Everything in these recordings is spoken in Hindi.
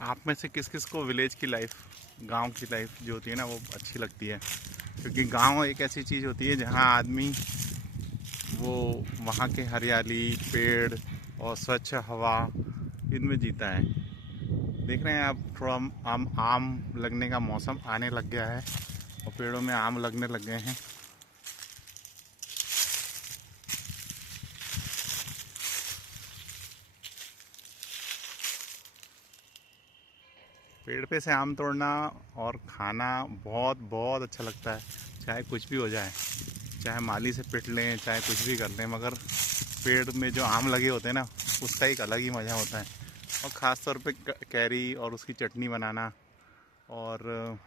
आप में से किस किस को विलेज की लाइफ, गांव की लाइफ जो होती है ना वो अच्छी लगती है? क्योंकि गांव एक ऐसी चीज़ होती है जहां आदमी वो वहाँ के हरियाली, पेड़ और स्वच्छ हवा इनमें जीता है। देख रहे हैं आप, थोड़ा आम आम लगने का मौसम आने लग गया है और पेड़ों में आम लगने लग गए हैं। पेड़ पे से आम तोड़ना और खाना बहुत बहुत अच्छा लगता है, चाहे कुछ भी हो जाए, चाहे माली से पिट लें, चाहे कुछ भी कर लें, मगर पेड़ में जो आम लगे होते हैं ना उसका एक अलग ही मज़ा होता है। और ख़ास तौर पे कैरी और उसकी चटनी बनाना। और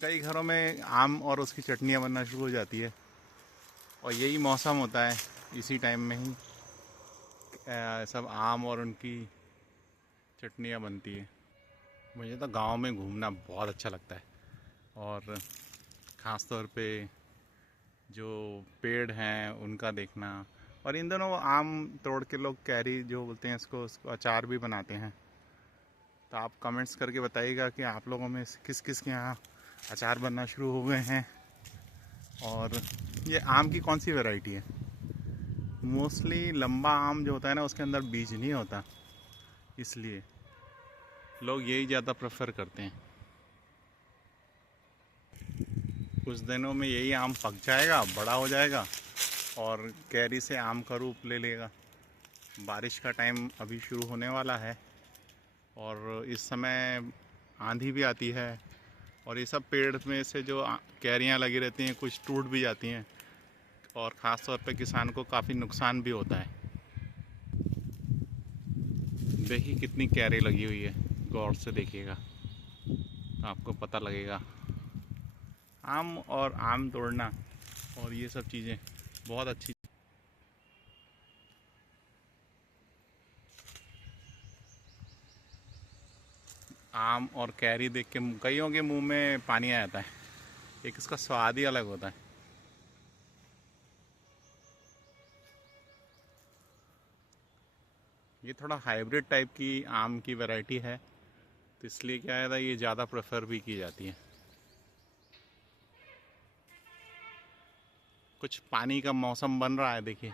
कई घरों में आम और उसकी चटनियाँ बनना शुरू हो जाती है और यही मौसम होता है, इसी टाइम में ही सब आम और उनकी चटनियाँ बनती है। मुझे तो गांव में घूमना बहुत अच्छा लगता है, और ख़ास तौर पे जो पेड़ हैं उनका देखना। और इन दोनों आम तोड़ के लोग कैरी जो बोलते हैं इसको, उसको अचार भी बनाते हैं। तो आप कमेंट्स करके बताइएगा कि आप लोगों में से किस किस के यहाँ अचार बनना शुरू हो गए हैं। और ये आम की कौन सी वैरायटी है? मोस्टली लंबा आम जो होता है ना उसके अंदर बीज नहीं होता, इसलिए लोग यही ज़्यादा प्रेफर करते हैं। कुछ दिनों में यही आम पक जाएगा, बड़ा हो जाएगा और कैरी से आम का रूप ले लेगा। बारिश का टाइम अभी शुरू होने वाला है और इस समय आंधी भी आती है, और ये सब पेड़ में से जो कैरियाँ लगी रहती हैं कुछ टूट भी जाती हैं, और ख़ास तौर पे किसान को काफ़ी नुकसान भी होता है। देखिए कितनी कैरी लगी हुई है, गौर से देखिएगा तो आपको पता लगेगा। आम और आम तोड़ना और ये सब चीज़ें बहुत अच्छी। आम और कैरी देख के कईयों के मुंह में पानी आ जाता है, एक इसका स्वाद ही अलग होता है। ये थोड़ा हाइब्रिड टाइप की आम की वैरायटी है, तो इसलिए क्या है, ये ज़्यादा प्रेफर भी की जाती है। कुछ पानी का मौसम बन रहा है देखिए,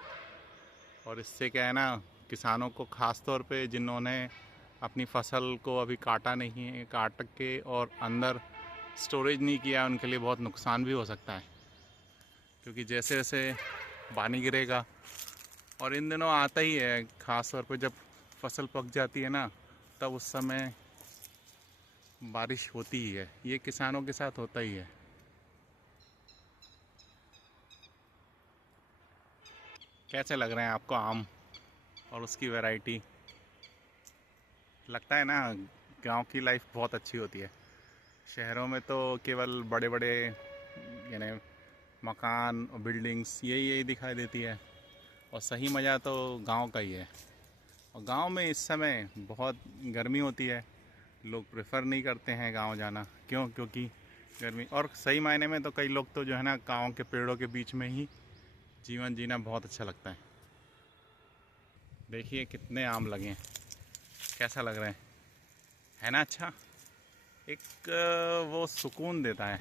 और इससे क्या है ना, किसानों को ख़ास तौर पे जिन्होंने अपनी फसल को अभी काटा नहीं है, काट के और अंदर स्टोरेज नहीं किया, उनके लिए बहुत नुकसान भी हो सकता है। क्योंकि जैसे जैसे पानी गिरेगा, और इन दिनों आता ही है ख़ास तौर पे जब फसल पक जाती है ना, तब उस समय बारिश होती ही है। ये किसानों के साथ होता ही है। कैसे लग रहे हैं आपको आम और उसकी वैरायटी? लगता है ना गांव की लाइफ बहुत अच्छी होती है। शहरों में तो केवल बड़े बड़े यानी मकान और बिल्डिंग्स यही यही दिखाई देती है, और सही मज़ा तो गांव का ही है। और गांव में इस समय बहुत गर्मी होती है, लोग प्रेफर नहीं करते हैं गांव जाना। क्यों? क्योंकि गर्मी। और सही मायने में तो कई लोग तो जो है ना गांव के पेड़ों के बीच में ही जीवन जीना बहुत अच्छा लगता है। देखिए कितने आम लगे हैं, कैसा लग रहा है ना? अच्छा, एक वो सुकून देता है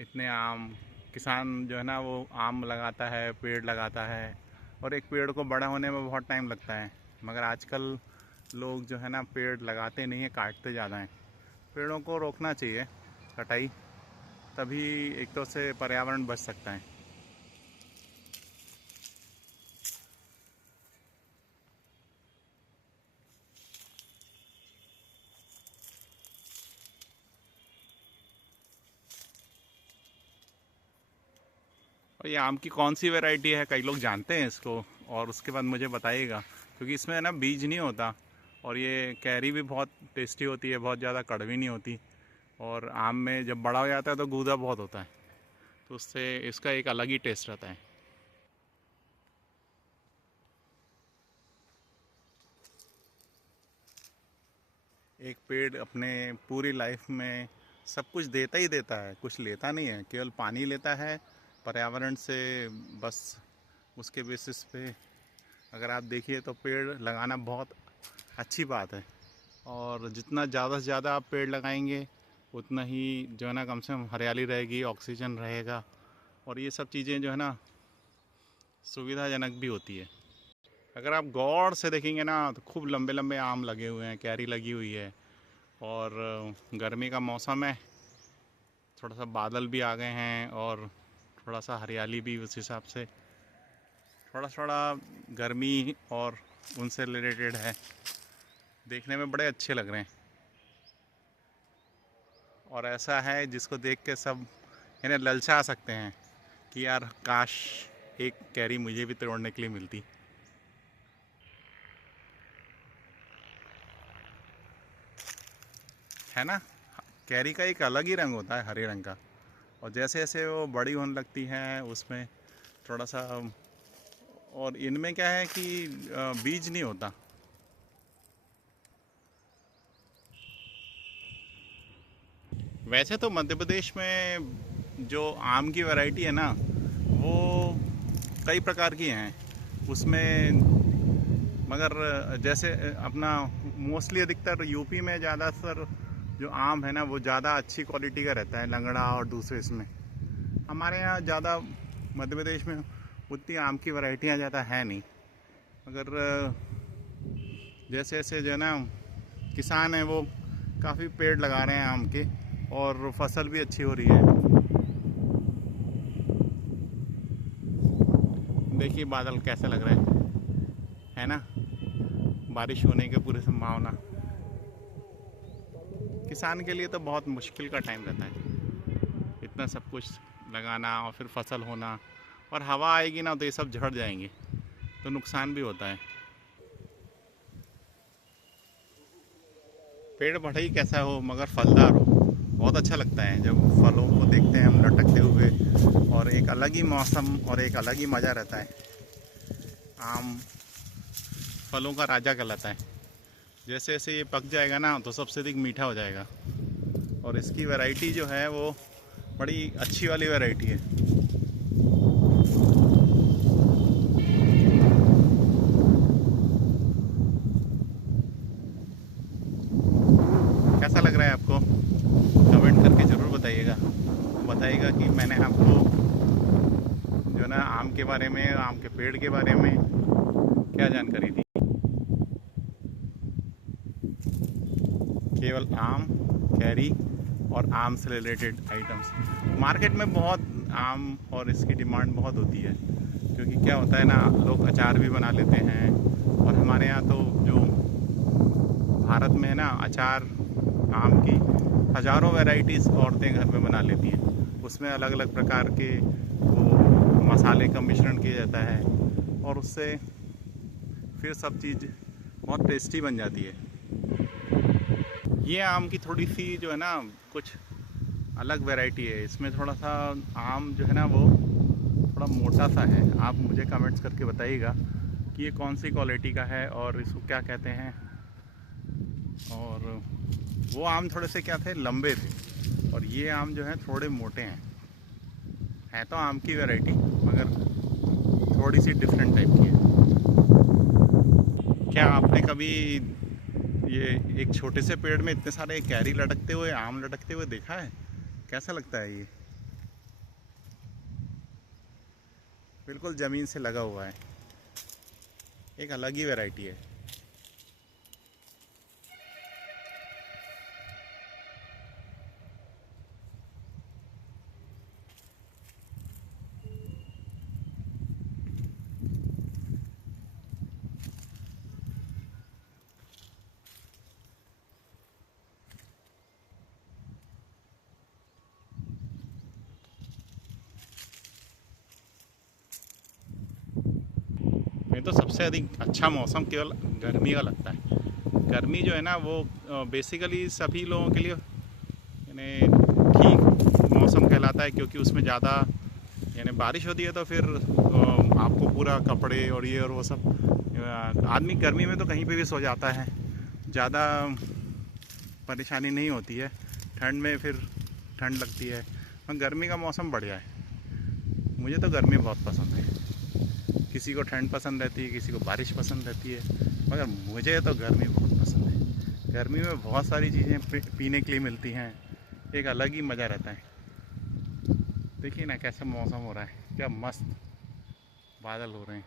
इतने आम। किसान जो है ना वो आम लगाता है, पेड़ लगाता है, और एक पेड़ को बड़ा होने में बहुत टाइम लगता है। मगर आजकल लोग जो है ना पेड़ लगाते नहीं हैं, काटते ज़्यादा हैं। पेड़ों को रोकना चाहिए कटाई, तभी एक तो से पर्यावरण बच सकता है। और ये आम की कौन सी वैरायटी है, कई लोग जानते हैं इसको? और उसके बाद मुझे बताइएगा, क्योंकि इसमें ना बीज नहीं होता, और ये कैरी भी बहुत टेस्टी होती है, बहुत ज़्यादा कड़वी नहीं होती। और आम में जब बड़ा हो जाता है तो गूदा बहुत होता है, तो उससे इसका एक अलग ही टेस्ट रहता है। एक पेड़ अपने पूरी लाइफ में सब कुछ देता ही देता है, कुछ लेता नहीं है, केवल पानी लेता है पर्यावरण से, बस। उसके बेसिस पे अगर आप देखिए तो पेड़ लगाना बहुत अच्छी बात है, और जितना ज़्यादा से ज़्यादा आप पेड़ लगाएंगे उतना ही जो है ना कम से कम हरियाली रहेगी, ऑक्सीजन रहेगा, और ये सब चीज़ें जो है ना सुविधाजनक भी होती है। अगर आप गौर से देखेंगे ना तो खूब लंबे लंबे आम लगे हुए हैं, कैरी लगी हुई है, और गर्मी का मौसम है, थोड़ा सा बादल भी आ गए हैं और थोड़ा सा हरियाली भी उस हिसाब से थोड़ा थोड़ा गर्मी और उनसे रिलेटेड है, देखने में बड़े अच्छे लग रहे हैं। और ऐसा है जिसको देख के सब इन्हें ललचा सकते हैं कि यार काश एक कैरी मुझे भी तोड़ने के लिए मिलती, है ना। कैरी का एक अलग ही रंग होता है, हरे रंग का, और जैसे जैसे वो बड़ी होने लगती हैं उसमें थोड़ा सा, और इनमें क्या है कि बीज नहीं होता। वैसे तो मध्य प्रदेश में जो आम की वैरायटी है ना वो कई प्रकार की हैं उसमें, मगर जैसे अपना मोस्टली अधिकतर यूपी में ज़्यादातर जो आम है ना वो ज़्यादा अच्छी क्वालिटी का रहता है, लंगड़ा और दूसरे इसमें। हमारे यहाँ ज़्यादा मध्य प्रदेश में उतनी आम की वैरायटियाँ ज़्यादा है नहीं, मगर जैसे जैसे जो है ना किसान हैं वो काफ़ी पेड़ लगा रहे हैं आम के, और फसल भी अच्छी हो रही है। देखिए बादल कैसे लग रहे हैं, है ना, बारिश होने की पूरी संभावना। किसान के लिए तो बहुत मुश्किल का टाइम रहता है, इतना सब कुछ लगाना और फिर फसल होना, और हवा आएगी ना तो ये सब झड़ जाएंगे, तो नुकसान भी होता है। पेड़ भले ही कैसा हो मगर फलदार हो, बहुत अच्छा लगता है जब फलों को देखते हैं हम लटकते हुए, और एक अलग ही मौसम और एक अलग ही मज़ा रहता है। आम फलों का राजा कहलाता है। जैसे जैसे ये पक जाएगा ना तो सबसे अधिक मीठा हो जाएगा, और इसकी वैरायटी जो है वो बड़ी अच्छी वाली वैरायटी है। कैसा लग रहा है आपको, कमेंट करके ज़रूर बताइएगा कि मैंने आपको जो ना आम के बारे में, आम के पेड़ के बारे में क्या जानकारी दी। केवल आम, कैरी और आम से रिलेटेड आइटम्स। मार्केट में बहुत आम और इसकी डिमांड बहुत होती है, क्योंकि क्या होता है ना लोग अचार भी बना लेते हैं, और हमारे यहाँ तो जो भारत में है ना अचार आम की हज़ारों वैरायटीज़ औरतें घर में बना लेती हैं। उसमें अलग अलग प्रकार के वो मसाले का मिश्रण किया जाता है, और उससे फिर सब चीज़ बहुत टेस्टी बन जाती है। ये आम की थोड़ी सी जो है ना कुछ अलग वैरायटी है, इसमें थोड़ा सा आम जो है ना वो थोड़ा मोटा सा है। आप मुझे कमेंट्स करके बताइएगा कि ये कौन सी क्वालिटी का है और इसको क्या कहते हैं। और वो आम थोड़े से क्या थे, लंबे थे, और ये आम जो है थोड़े मोटे हैं। है तो आम की वैरायटी मगर थोड़ी सी डिफरेंट टाइप की है। क्या आपने कभी ये एक छोटे से पेड़ में इतने सारे कैरी लटकते हुए, आम लटकते हुए देखा है? कैसा लगता है ये? बिल्कुल ज़मीन से लगा हुआ है, एक अलग ही वैरायटी है। मुझे तो सबसे अधिक अच्छा मौसम केवल गर्मी का लगता है। गर्मी जो है ना वो बेसिकली सभी लोगों के लिए यानी ठीक मौसम कहलाता है, क्योंकि उसमें ज़्यादा यानी बारिश होती है तो फिर आपको पूरा कपड़े और ये और वो सब, आदमी गर्मी में तो कहीं पे भी सो जाता है, ज़्यादा परेशानी नहीं होती है। ठंड में फिर ठंड लगती है, गर्मी का मौसम बढ़िया है। मुझे तो गर्मी बहुत पसंद है। किसी किसी को ठंड पसंद रहती है, किसी को बारिश पसंद रहती है, मगर मुझे तो गर्मी बहुत पसंद है। गर्मी में बहुत सारी चीज़ें पीने के लिए मिलती हैं, एक अलग ही मज़ा रहता है। देखिए ना कैसा मौसम हो रहा है, क्या मस्त बादल हो रहे हैं।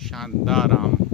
शानदार आम।